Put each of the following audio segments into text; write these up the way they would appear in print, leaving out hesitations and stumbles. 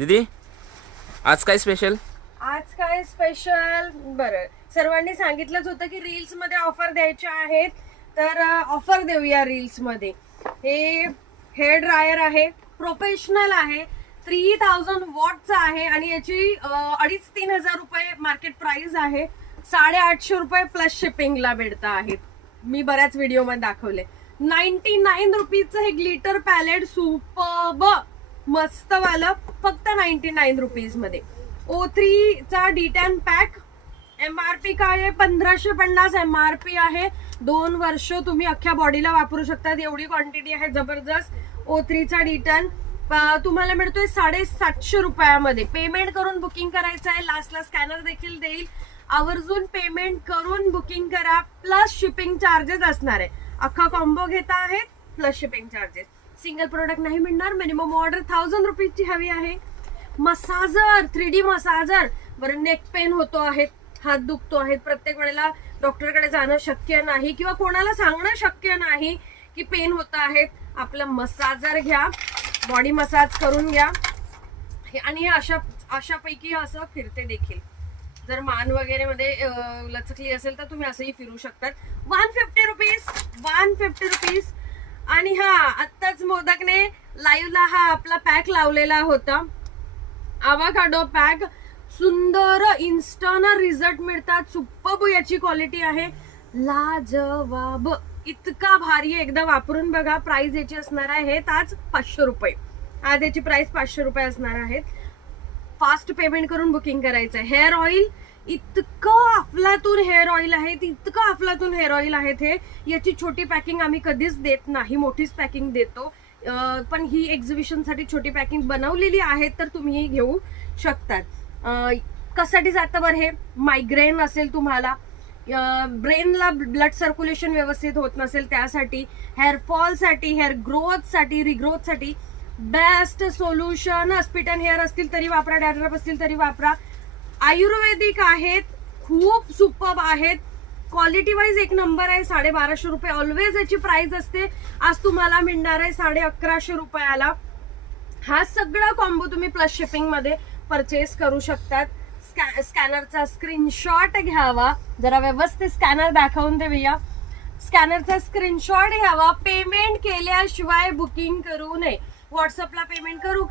दीदी आज काय स्पेशल? आज काय स्पेशल? बरं, सर्वांनी सांगितलंच होतं की रील्स मध्ये ऑफर द्यायच्या आहेत, तर ऑफर देऊया रील्स मध्ये. हे हेअर ड्रायर आहे, प्रोफेशनल आहे, 3000 वॉटचा आहे आणि याची 2,500-3,000 रुपये मार्केट प्राइस आहे. 850 रुपये प्लस शिपिंगला मिळत आहेत. मी बऱ्याच व्हिडिओ मध्ये दाखवले. 99 रुपीजचं हे ग्लिटर पॅलेट सुपर्ब मस्त वालं, फक्त 99 रुपीज मध्ये. O3 चा D10 पॅक MRP काय आहे? 1550 MRP आहे. 2 वर्ष तुम्ही अख्ख्या बॉडीला वापरू शकतात, एवढी क्वांटिटी आहे जबरदस्त. O3 चा D10 तुम्हाला मिळतोय 750 रुपयामध्ये. पेमेंट करून बुकिंग करायचं आहे, लास्टला स्कॅनर देखील देईल. आवर्जून पेमेंट करून बुकिंग करा, प्लस शिपिंग चार्जेस असणार आहे. अख्खा कॉम्बो घेता आहेत plus shipping charges. Single product नाही मिळणार. मिनिमम ऑर्डर 1000 रुपीजची हवी आहे. Massager, 3D massager. बरं, नेक पेन होतो आहे, हात दुखतो आहे, प्रत्येक वेळेला डॉक्टरकडे जाणं शक्य नाही किंवा कोणाला सांगणं शक्य नाही की पेन होत आहेत. आपलं मसाजर घ्या, बॉडी मसाज करून घ्या. आणि हे अशापैकी असं फिरते देखील. जर मान वगैरे मध्ये लचकली असेल तर तुम्ही असंही फिरू शकतात. 150 रुपीज, 150 रुपीज. आणि हा आत्ताच मोदकने लाईव्हला हा आपला पॅक लावलेला होता, आवाकाडो पॅक. सुंदर इन्स्टंट रिझल्ट मिळतात. सुपर्ब याची क्वालिटी आहे, लाजवाब, इतका भारी आहे. एकदा वापरून बघा. प्राइस याची असणार आहे आज 500 रुपये. आज याची प्राइस 500 रुपये असणार आहेत. फास्ट पेमेंट करून बुकिंग करायचं आहे. हेअर ऑइल, इतकं अफलातून हेअर ऑइल आहे, इतकं अफलातून हेअर ऑइल आहेत हे. याची छोटी पॅकिंग आम्ही कधीच देत नाही, मोठीच पॅकिंग देतो. पण ही एक्झिबिशन साठी छोटी पॅकिंग बनवलेली आहे, तर तुम्ही घेऊ शकतात. कशासाठी जातं बरं हे? मायग्रेन असेल तुम्हाला, ब्रेनला ब्लड सर्क्युलेशन व्यवस्थित होत नसेल त्यासाठी, हेअरफॉल साठी, हेअर ग्रोथ साठी, रिग्रोथ साठी बेस्ट सोल्युशन. स्पिटन हेअर असतील तरी वापरा, डॅड्रफ असतील तरी वापरा. आयुर्वेदिक आहेत, खूप सुपर्ब आहेत. क्वालिटी वाईज एक नंबर आहे. 1250 रुपये ऑलवेज याची प्राइस असते. आज तुम्हाला मिळणार आहे 1150 रुपयाला. हा सगळा कॉम्बो तुम्ही प्लस शिपिंग मध्ये परचेस करू शकतात. स्कॅनरचा स्क्रीनशॉट घ्यावा, जरा व्यवस्थित स्कॅनर दाखवून देऊया. स्कॅनरचा स्क्रीनशॉट घ्यावा. पेमेंट केल्याशिवाय बुकिंग करू नये. व्हॉट्सअपला पेमेंट करू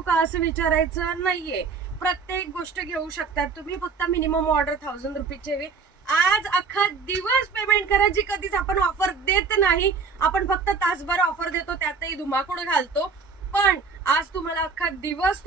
का असं विचारायचं नाहीये. प्रत्येक गोष्ट घेऊ शकतात तुम्ही. फक्त मिनिमम ऑर्डर 1000 रुपीची हवी. आज अख्खा दिवस पेमेंट करा, जी कधीच आपण ऑफर देत नाही. आपण फक्त तासभर ऑफर देतो, त्यातही धुमाकूळ घालतो. पण आज तुम्हाला अख्खा दिवस